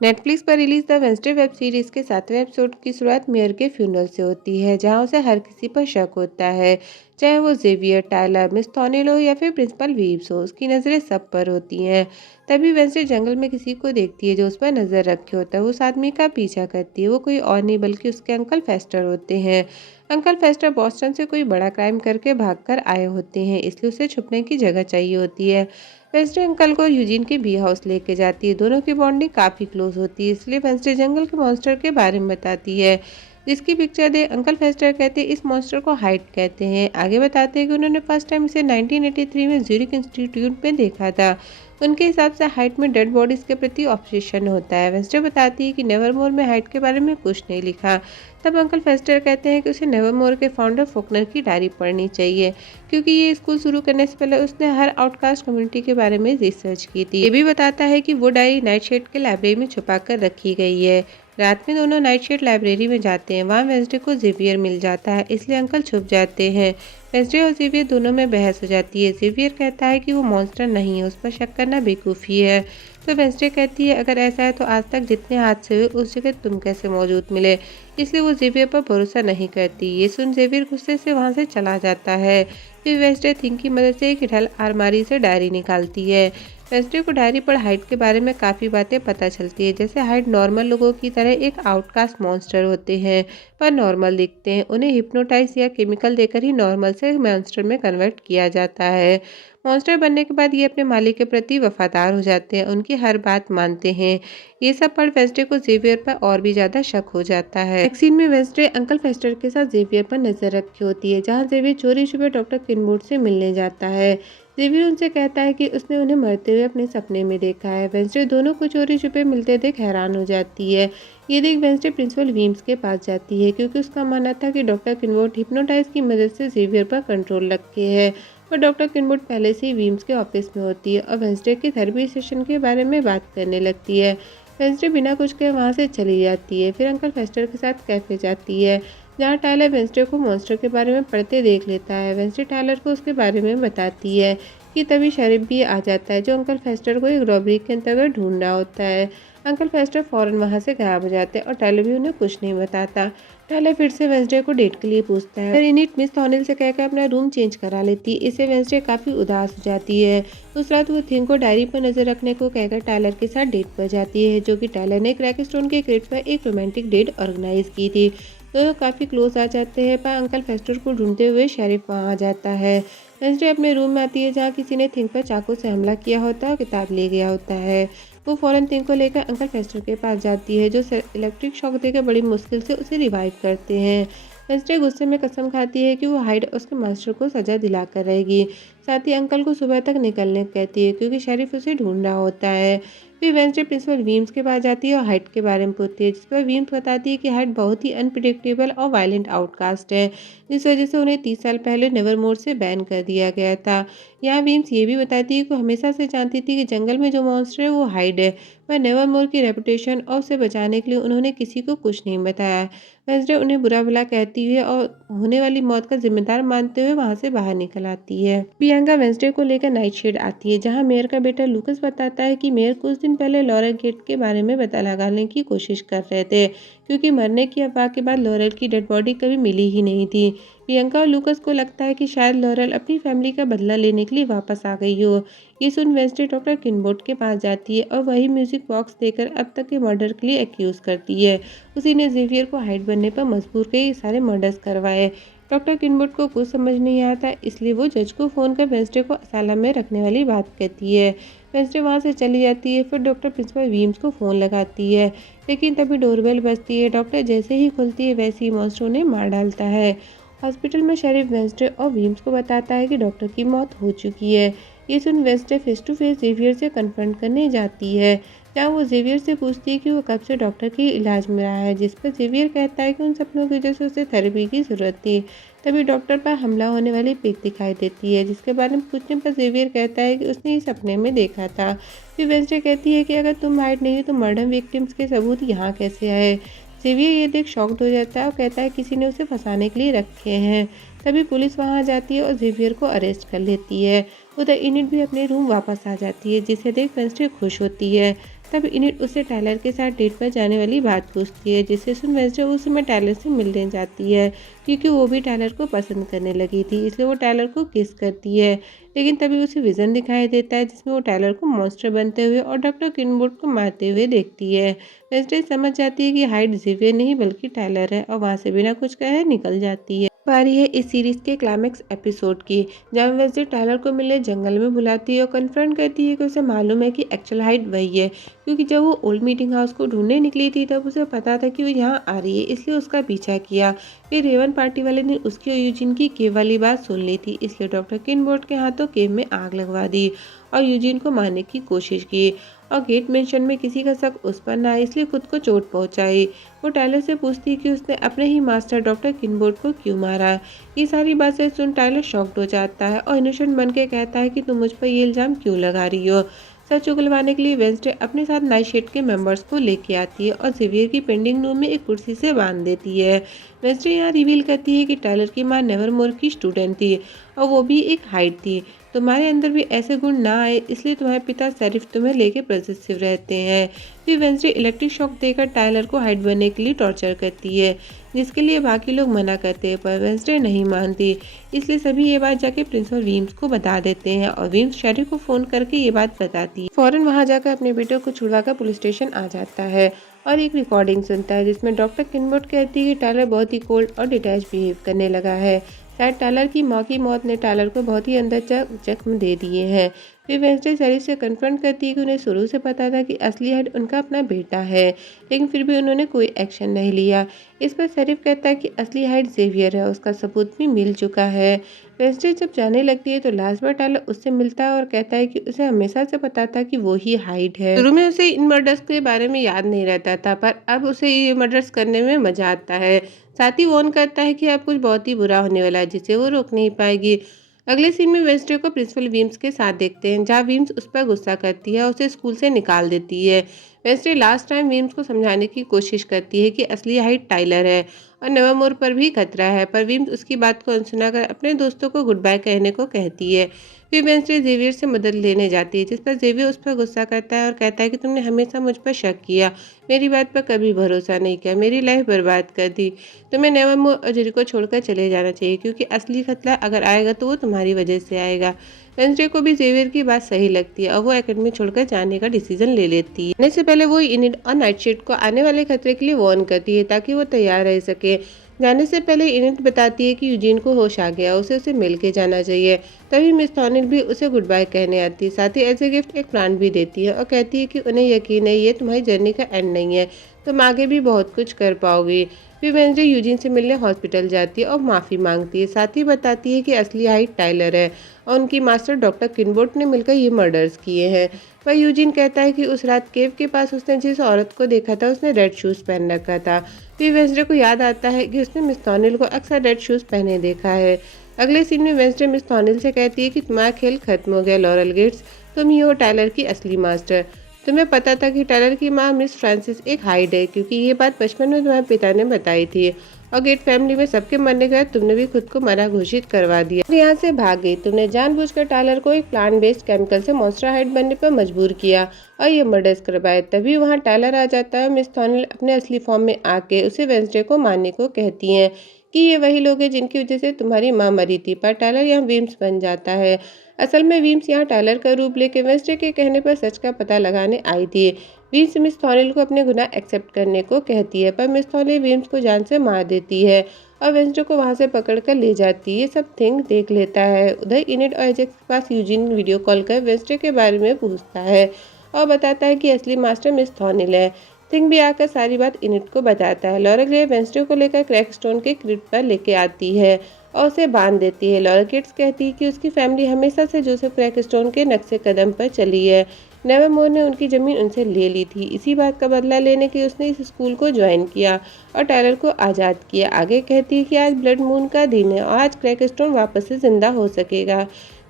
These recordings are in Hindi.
नेटफ्लिक्स पर release the Wednesday web series के 7वें एपिसोड की शुरुआत मेयर के फ्यूनरल से होती है, जहां उसे हर किसी पर शक होता है। चाहे वो जेवियर, टायलर, मिस थॉर्नेल हो या फिर प्रिंसिपल वीव्स हो, उसकी नज़रें सब पर होती हैं। तभी वेंसडे जंगल में किसी को देखती है जो उस पर नज़र रखे होता है। वो उस आदमी का पीछा करती है। वो कोई और नहीं बल्कि उसके अंकल फेस्टर होते हैं। अंकल फेस्टर बॉस्टन से कोई बड़ा क्राइम करके भागकर आए होते हैं, इसलिए उसे छुपने की जगह चाहिए होती है। वेंसडे अंकल को यूजीन के बी हाउस लेके जाती है। दोनों की बॉन्डिंग काफ़ी क्लोज होती है, इसलिए वेंसडे जंगल के मॉन्स्टर के बारे में बताती है, जिसकी पिक्चर दे अंकल फेस्टर कहते हैं इस मॉन्स्टर को हाइड कहते हैं। आगे बताते हैं कि उन्होंने फर्स्ट टाइम इसे 1983 में ज्यूरिक इंस्टीट्यूट में देखा था। उनके हिसाब से हाइट में डेड बॉडीज के प्रति ऑब्सेशन होता है। वेंसडे बताती है कि नेवरमोर में हाइट के बारे में कुछ नहीं लिखा। तब अंकल फेस्टर कहते हैं कि उसे नेवरमोर के फाउंडर फोकनर की डायरी पढ़नी चाहिए, क्योंकि ये स्कूल शुरू करने से पहले उसने हर आउटकास्ट कम्युनिटी के बारे में रिसर्च की थी। ये भी बताता है कि वो डायरी नाइटशेड के लाइब्रेरी में छुपा कर रखी गई है। रात में दोनों नाइटशेड लाइब्रेरी में जाते हैं। वहाँ वेंसडे को जेवियर मिल जाता है, इसलिए अंकल छुप जाते हैं। वेंसडे और जेवियर दोनों में बहस हो जाती है। जेवियर कहता है कि वो मॉन्स्टर नहीं है, उस पर शक करना बेवकूफ़ी है। तो वेंसडे कहती है अगर ऐसा है तो आज तक जितने हादसे हुए उस जगह तुम कैसे मौजूद मिले, इसलिए वो जेवियर पर भरोसा नहीं करती। ये सुन जेवियर गुस्से से वहाँ से चला जाता है। फिर वेंसडे थिंक की मदद से एक ढल अलमारी से डायरी निकालती है। वेंसडे को डायरी पर हाइड के बारे में काफ़ी बातें पता चलती है, जैसे हाइड नॉर्मल लोगों की तरह एक आउटकास्ट मॉन्स्टर होते हैं, पर नॉर्मल दिखते हैं। उन्हें हिप्नोटाइज या केमिकल देकर ही नॉर्मल से मॉन्स्टर में कन्वर्ट किया जाता है। मॉन्स्टर बनने के बाद ये अपने मालिक के प्रति वफादार हो जाते हैं, उनकी हर बात मानते हैं। ये सब पढ़ वेंसडे को जेवियर पर और भी ज़्यादा शक हो जाता है। एक सीन में वेंसडे अंकल फेस्टर के साथ जेवियर पर नजर रखी होती है, जहाँ जेवियर चोरी छुपे डॉक्टर किनवुड से मिलने जाता है। जेवियर उनसे कहता है कि उसने उन्हें मरते हुए अपने सपने में देखा है। वेंसडे दोनों को चोरी छुपे मिलते देख हैरान हो जाती है। ये देख वेंसडे प्रिंसिपल वीम्स के पास जाती है, क्योंकि उसका मानना था कि डॉक्टर किनवुड हिप्नोटाइज की मदद से जेवियर पर कंट्रोल रखे है। और डॉक्टर किनवुड पहले से ही वीम्स के ऑफिस में होती है और वेंसडे के थेरेपी सेशन के बारे में बात करने लगती है। वेंसडे बिना कुछ कहे वहाँ से चली जाती है। फिर अंकल फेस्टर के साथ कैफे जाती है, जहाँ टायलर वेंसडे को मॉन्स्टर के बारे में पढ़ते देख लेता है। वेंसडे टायलर को उसके बारे में बताती है कि तभी शरीफ भी आ जाता है, जो अंकल फेस्टर को एक रॉबरी के अंतर्गत ढूंढ रहा होता है। अंकल फेस्टर फौरन वहाँ से गायब हो जाते हैं और टायलर भी उन्हें कुछ नहीं बताता। टायलर फिर से वेंसडे को डेट के लिए पूछता है। इनिट मिस थॉर्नेल से कहकर अपना रूम चेंज करा लेती है। इससे वेंसडे काफ़ी उदास हो जाती है। उस रात वो थिंग को डायरी पर नजर रखने को कहकर टायलर के साथ डेट पर जाती है, जो कि टायलर ने क्रैकस्टोन के क्रिप्ट पर एक रोमांटिक डेट ऑर्गेनाइज की थी। दोनों काफ़ी क्लोज आ जाते हैं, पर अंकल फेस्टर को ढूंढते हुए शेरिफ वहाँ आ जाता है। वेंसडे अपने रूम में आती है, जहाँ किसी ने थिंग पर चाकू से हमला किया होता है और किताब ले गया होता है। वो फौरन थिंग को लेकर अंकल फेस्टर के पास जाती है, जो इलेक्ट्रिक शॉक देकर बड़ी मुश्किल से उसे रिवाइव करते हैं। वेंसडे गुस्से में कसम खाती है कि वो हाइड और उसके मास्टर को सजा दिलाकर रहेगी। साथ ही अंकल को सुबह तक निकलने कहती है, क्योंकि शेरिफ उसे ढूंढ रहा होता है। फिर वेंसडे प्रिंसिपल वीम्स के पास जाती है और हाइड के बारे में पूछती है, जिस पर वीम्स बताती है कि हाइड बहुत ही अनप्रिडिक्टेबल और वायलेंट आउटकास्ट है, जिस वजह से उन्हें 30 साल पहले नेवरमोर से बैन कर दिया गया था। यहाँ वीम्स ये भी बताती है कि वो हमेशा से जानती थी कि जंगल में जो मॉन्स्टर है वो हाइड है, पर नेवरमोर की रेपुटेशन और उसे बचाने के लिए उन्होंने किसी को कुछ नहीं बताया। वेंसडे उन्हें बुरा भला कहती है और होने वाली मौत का जिम्मेदार मानते हुए वहां से बाहर निकल आती है। प्रियंका वेंसडे को लेकर नाइटशेड आती है, जहां मेयर का बेटा लूकस बताता है कि मेयर कुछ दिन पहले लॉरेल गेट के बारे में पता लगाने की कोशिश कर रहे थे, क्योंकि मरने की अफवाह के बाद लॉरेल की डेड बॉडी कभी मिली ही नहीं थी। प्रियंका और लूकस को लगता है कि शायद लॉरेल अपनी फैमिली का बदला लेने के लिए वापस आ गई हो। ये सुन वेंसडे डॉक्टर किनवुड के पास जाती है और वही म्यूजिक बॉक्स देकर अब तक के मर्डर के लिए एक्यूज करती है। उसी ने जेवियर को हाइड बनने पर मजबूर कर ये सारे मर्डर्स करवाए। डॉक्टर किनवुड को कुछ समझ नहीं आता, इसलिए वो जज को फ़ोन कर वेंसडे को असालम में रखने वाली बात कहती है। वेंसडे वहाँ से चली जाती है। फिर डॉक्टर प्रिंसिपल वीम्स को फ़ोन लगाती है, लेकिन तभी डोरबेल बजती है। डॉक्टर जैसे ही खुलती है वैसे ही मॉन्स्टर उन्हें मार डालता है। हॉस्पिटल में शेरिफ वेंसडे और वीम्स को बताता है कि डॉक्टर की मौत हो चुकी है। ये सुन Wednesday face to face Xavier से कन्फ्रंट करने जाती है, जहाँ वो जेवियर से पूछती है कि वो कब से डॉक्टर के इलाज में रहा है, जिस पर जेवियर कहता है कि उन सपनों की वजह से उसे थेरेपी की ज़रूरत थी। तभी डॉक्टर पर हमला होने वाली पिक दिखाई देती है, जिसके बारे में पूछने पर जेवियर कहता है कि उसने इस सपने में देखा था। फिर वेंसडे कहती है कि अगर तुम हाइड नहीं तो मर्डर विक्टिम्स के सबूत यहाँ कैसे आए। जेवियर ये देख शॉक्ड हो जाता है और कहता है किसी ने उसे फंसाने के लिए रखे हैं। तभी पुलिस वहां जाती है और जेवियर को अरेस्ट कर लेती है। उधर इनिट भी अपने रूम वापस आ जाती है, जिसे देख वेंसडे खुश होती है। तब इनिट उससे टायलर के साथ डेट पर जाने वाली बात पूछती है, जिससे सुन वेंसडे उस समय टायलर से मिलने जाती है, क्योंकि वो भी टायलर को पसंद करने लगी थी, इसलिए वो टायलर को किस करती है। लेकिन तभी उसे विजन दिखाई देता है, जिसमें वो टायलर को मॉन्स्टर बनते हुए और डॉक्टर किनबोर्ड को मारते हुए देखती है। वेंसडे समझ जाती है कि हाइड जेवियर नहीं बल्कि टायलर है, और वहाँ से बिना कुछ कहे निकल जाती है। बारी है इस सीरीज के क्लाइमेक्स एपिसोड की, जहाँ वेंसडे टायलर को मिलने जंगल में बुलाती है और कन्फ्रंट करती है कि उसे मालूम है कि एक्चुअल हाइड वही है, क्योंकि जब वो ओल्ड मीटिंग हाउस को ढूंढने निकली थी तब उसे पता था कि वो यहाँ आ रही है, इसलिए उसका पीछा किया। फिर रेवन पार्टी वाले दिन उसकी और यूजिन की केव वाली बात सुन ली थी, इसलिए डॉक्टर किनबोर्ड के हाथों केव में आग लगवा दी और यूजिन को मारने की कोशिश की, और गेट मेंशन में किसी का शक उस पर ना आए इसलिए खुद को चोट पहुंचाई। वो टायलर से पूछती कि उसने अपने ही मास्टर डॉक्टर किनबोर्ड को क्यों मारा। ये सारी बातें सुन टायलर शॉक्ड हो जाता है और इनोसेंट बन के कहता है कि तुम मुझ पर ये इल्ज़ाम क्यों लगा रही हो। सच उगलवाने के लिए वेंसडे अपने साथ नाइट शेड के मेंबर्स को लेके आती है और जेवियर की पेंडिंग रूम में एक कुर्सी से बांध देती है। वेंसडे यहाँ रिवील करती है कि टायलर की माँ नेवरमोर की स्टूडेंट थी और वो भी एक हाइड थी। तुम्हारे अंदर भी ऐसे गुण ना आए इसलिए तुम्हारे पिता सिर्फ तुम्हें लेके पॉजिटिव रहते हैं। फिर वेंसडे इलेक्ट्रिक शॉक देकर टायलर को हाइड बनने के लिए टॉर्चर करती है, जिसके लिए बाकी लोग मना करते हैं, पर वेंसडे नहीं मानती। इसलिए सभी ये बात जाके प्रिंसिपल वीम्स को बता देते हैं और वीम्स शेरी को फोन करके ये बात बताती है। फौरन वहां जाकर अपने बेटे को छुड़वाकर पुलिस स्टेशन आ जाता है और एक रिकॉर्डिंग सुनता है, जिसमें डॉक्टर किनबोर्ड कहती है कि टायलर बहुत ही कोल्ड और डिटैच बिहेव करने लगा है। शायद टायलर की माँ की मौत ने टायलर को बहुत ही अंदर जख्म दे दिए हैं। फिर वेंसडे शेरिफ से कन्फ्रंट करती है कि उन्हें शुरू से पता था कि असली हेड उनका अपना बेटा है, लेकिन फिर भी उन्होंने कोई एक्शन नहीं लिया। इस पर शेरिफ कहता है कि असली हेड जेवियर है, उसका सबूत भी मिल चुका है। वेंसडे जब जाने लगती है तो लास्ट बार टायलर उससे मिलता है और कहता है कि उसे हमेशा से पता था कि वो ही हाइड है। शुरू में उसे इन मर्डर्स के बारे में याद नहीं रहता था, पर अब उसे ये मर्डर्स करने में मजा आता है। साथ ही वॉर्न करता है कि अब कुछ बहुत ही बुरा होने वाला है, जिसे वो रोक नहीं पाएगी। अगले सीन में वेंसडे को प्रिंसिपल वीम्स के साथ देखते हैं, जहाँ वीम्स उस पर गुस्सा करती है और उसे स्कूल से निकाल देती है। वेंसडे लास्ट टाइम वीम्स को समझाने की कोशिश करती है कि असली हाइड टाइलर है और नेवरमोर पर भी खतरा है, पर वीम्स उसकी बात को अनसुना कर अपने दोस्तों को गुड बाय कहने को कहती है। फिर वेंसडे जेवियर से मदद लेने जाती है, जिस पर जेवियर उस पर गुस्सा करता है और कहता है कि तुमने हमेशा मुझ पर शक किया, मेरी बात पर कभी भरोसा नहीं किया, मेरी लाइफ बर्बाद कर दी। तुम्हें नेवरमोर और जेरिको छोड़कर चले जाना चाहिए, क्योंकि असली खतरा अगर आएगा तो वो तुम्हारी वजह से आएगा। वेंसडे को भी जेवियर की बात सही लगती है और वो एकेडमी छोड़कर जाने का डिसीजन ले लेती है। आने से पहले वो इनिट और नाइटशेड को आने वाले खतरे के लिए वार्न करती है, ताकि वो तैयार रह सके। जाने से पहले इनिट बताती है कि यूजीन को होश आ गया, उसे मिल के जाना चाहिए। तभी मिस थॉर्नल भी उसे गुड बाय कहने आती है, साथ ही एज ए गिफ्ट एक प्लांट भी देती है और कहती है कि उन्हें यकीन है ये तुम्हारी जर्नी का एंड नहीं है, तुम आगे भी बहुत कुछ कर पाओगी। फिर वेंसडे यूजिन से मिलने हॉस्पिटल जाती है और माफ़ी मांगती है, साथ ही बताती है कि असली हाइड टाइलर है और उनकी मास्टर डॉक्टर किनबोर्ड ने मिलकर ये मर्डर्स किए हैं। पर यूजिन कहता है कि उस रात केव के पास उसने जिस औरत को देखा था उसने रेड शूज़ पहन रखा था। फिर वेंसडे को याद आता है कि उसने मिस थॉर्नल को अक्सर रेड शूज़ पहने देखा है। अगले सीन में वेंसडे मिस थॉर्नल से कहती है कि तुम्हारा खेल खत्म हो गया लॉरेल गेट्स, तुम ही हो टाइलर की असली मास्टर। तुम्हें पता था कि टायलर की माँ मिस फ्रांसिस एक हाइड है, क्योंकि ये बात बचपन में तुम्हारे पिता ने बताई थी, और गेट फैमिली में सबके मरने के बाद तुमने भी खुद को मरा घोषित करवा दिया और यहाँ से भाग गई। तुमने जानबूझकर टायलर को एक प्लांट बेस्ड केमिकल से मॉन्स्टर हाइड बनने पर मजबूर किया और ये मर्डर्स करवाए। तभी वहाँ टायलर आ जाता है। मिस थॉर्नल अपने असली फॉर्म में आके उसे वेंसडे को मारने को कहती हैं कि ये वही लोग हैं जिनकी वजह से तुम्हारी माँ मरी थी, पर टायलर यहाँ वीम्स बन जाता है। असल में वीम्स यहाँ टायलर का रूप लेके वेंसडे के कहने पर सच का पता लगाने आई थी। वीम्स मिस थॉर्नल को अपने गुनाह एक्सेप्ट करने को कहती है, पर मिस थॉर्नल वीम्स को जान से मार देती है और वेंसडे को वहाँ से पकड़ कर ले जाती है। ये सब थिंग देख लेता है। उधर इनिट और एजेक्स के पास यूजिन वीडियो कॉल कर वेंसडे के बारे में पूछता है और बताता है कि असली मास्टर मिस थॉर्नल है। थिंग भी आकर सारी बात इनिट को बताता है। लॉरा ग्रे वेंसडे को लेकर क्रैकस्टोन के क्रिप्ट पर लेके आती है और उसे बांध देती है। लॉरा गेट्स कहती है कि उसकी फैमिली हमेशा से जोसेफ क्रैकस्टोन के नक्शे कदम पर चली है। नेवरमोर ने उनकी ज़मीन उनसे ले ली थी, इसी बात का बदला लेने के उसने इस स्कूल को ज्वाइन किया और टायलर को आज़ाद किया। आगे कहती है कि आज ब्लड मून का दिन है और आज क्रैकस्टोन वापस से जिंदा हो सकेगा।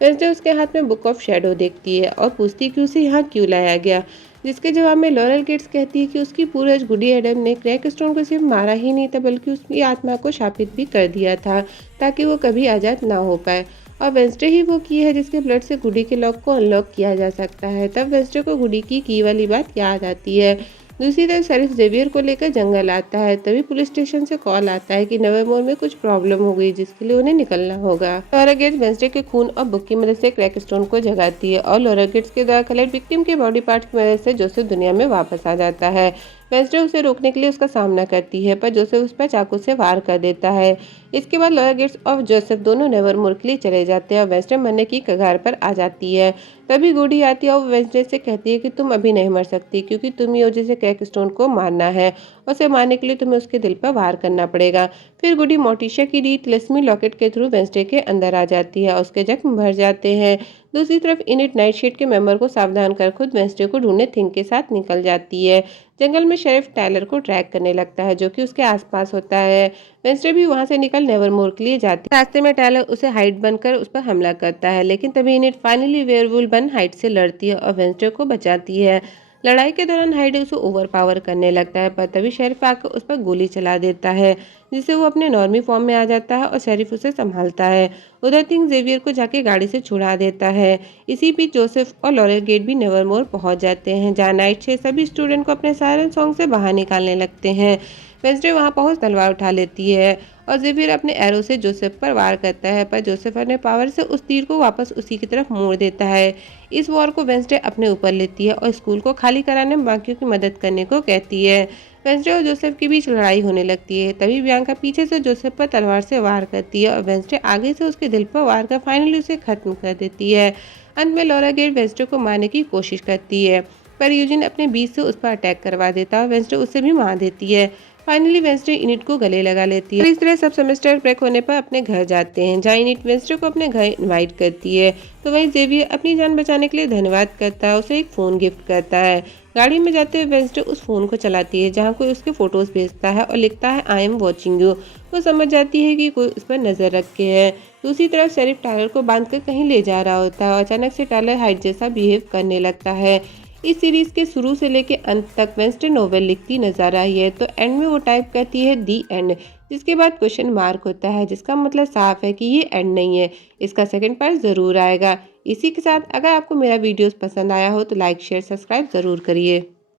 वेंसडे उसके हाथ में बुक ऑफ शैडो देखती है और पूछती है कि उसे यहाँ क्यों लाया गया, जिसके जवाब में लॉरेल गेट्स कहती है कि उसकी पूर्वज गुडी एडम ने क्रैकस्टोन को सिर्फ मारा ही नहीं था, बल्कि उसकी आत्मा को शापित भी कर दिया था ताकि वो कभी आज़ाद ना हो पाए। और वेंसडे ही वो की है जिसके ब्लड से गुडी के लॉक को अनलॉक किया जा सकता है। तब वेंसडे को गुडी की वाली बात याद आती है। दूसरी तरफ शरीफ जेवियर को लेकर जंगल आता है। तभी पुलिस स्टेशन से कॉल आता है कि नेवरमोर में कुछ प्रॉब्लम हो गई जिसके लिए उन्हें निकलना होगा। लॉरा गेट्स वेंसडे के खून और बुक की मदद से क्रैकस्टोन को जगाती है और लॉरा गेट्स के द्वारा कलेक्ट विक्टिम के बॉडी पार्ट की मदद से जोसेफ दुनिया में वापस आ जाता है। वेंसडे उसे रोकने के लिए उसका सामना करती है पर जोसेफ उस पर चाकू से वार कर देता है। इसके बाद लॉरा गेट्स और जोसेफ दोनों नेवरमोर के लिए चले जाते हैं और वेंसडे मरने की कगार पर आ जाती है। तभी गुडी आती है और वेंसडे से कहती है कि तुम अभी नहीं मर सकती क्योंकि तुम ही हो जिसे क्रैकस्टोन को मारना है। उसे मारने के लिए तुम्हें उसके दिल पर वार करना पड़ेगा। फिर गुडी मोर्टिशिया की रीत तिलिस्मी लॉकेट के थ्रू वेंसडे के अंदर आ जाती है और उसके जख्म भर जाते हैं। दूसरी तरफ इनिट नाइटशेड के मेंबर को सावधान कर खुद वेंसडे को ढूंढने थिंक के साथ निकल जाती है। जंगल में शेरिफ टायलर को ट्रैक करने लगता है जो कि उसके आसपास होता है। वेंसडे भी वहां से निकल नेवरमोर के लिए जाती है। रास्ते में टायलर उसे हाइड बनकर उस पर हमला करता है लेकिन तभी इनिट फाइनली वेयरवुल्फ बन हाइड से लड़ती है और वेंसडे को बचाती है। लड़ाई के दौरान हाइड उसे ओवरपावर करने लगता है पर तभी शेरिफ आकर उस पर गोली चला देता है जिससे वो अपने नॉर्मी फॉर्म में आ जाता है और शेरिफ उसे संभालता है। उधर थिंक जेवियर को जाके गाड़ी से छुड़ा देता है। इसी बीच जोसेफ और लॉरेल गेट भी नेवरमोर पहुंच जाते हैं जहाँ नाइट से सभी स्टूडेंट को अपने सायरन सॉन्ग से बाहर निकालने लगते हैं। वेंसडे वहां पहुंच तलवार उठा लेती है और जेवियर अपने एरो से जोसेफ पर वार करता है पर जोसेफ अपने पावर से उस तीर को वापस उसी की तरफ मोड़ देता है। इस वॉर को वेंसडे अपने ऊपर लेती है और स्कूल को खाली कराने में बाकियों की मदद करने को कहती है। वेंसडे और जोसेफ के बीच लड़ाई होने लगती है। तभी बियांका पीछे से जोसेफ पर तलवार से वार करती है और वेंसडे आगे से उसके दिल पर वार कर फाइनली उसे खत्म कर देती है। अंत में लॉरा गेट वेंसडे को मारने की कोशिश करती है पर यूजिन अपने बीच से उस पर अटैक करवा देता है और वेंसडे उसे भी मार देती है। फाइनली वेंसडे इनिट को गले लगा लेती है। इस तरह सब सेमेस्टर ब्रेक होने पर अपने घर जाते हैं जहाँ इनिट वेंसडे को अपने घर इनवाइट करती है तो वहीं जेवियर अपनी जान बचाने के लिए धन्यवाद करता है, उसे एक फ़ोन गिफ्ट करता है। गाड़ी में जाते हुए वेंसडे उस फ़ोन को चलाती है जहाँ कोई उसके फ़ोटोज़ भेजता है और लिखता है आई एम वॉचिंग यू। वो समझ जाती है कि कोई उस पर नज़र रखे है। दूसरी तरफ शेरिफ टायलर को बांध कर कहीं ले जा रहा होता है और अचानक से टायलर हाइड जैसा बिहेव करने लगता है। इस सीरीज के शुरू से लेकर अंत तक वेंसडे नोवेल लिखती नजर आई है तो एंड में वो टाइप करती है दी एंड जिसके बाद क्वेश्चन मार्क होता है जिसका मतलब साफ है कि ये एंड नहीं है, इसका सेकंड पार्ट ज़रूर आएगा। इसी के साथ अगर आपको मेरा वीडियोस पसंद आया हो तो लाइक शेयर सब्सक्राइब ज़रूर करिए।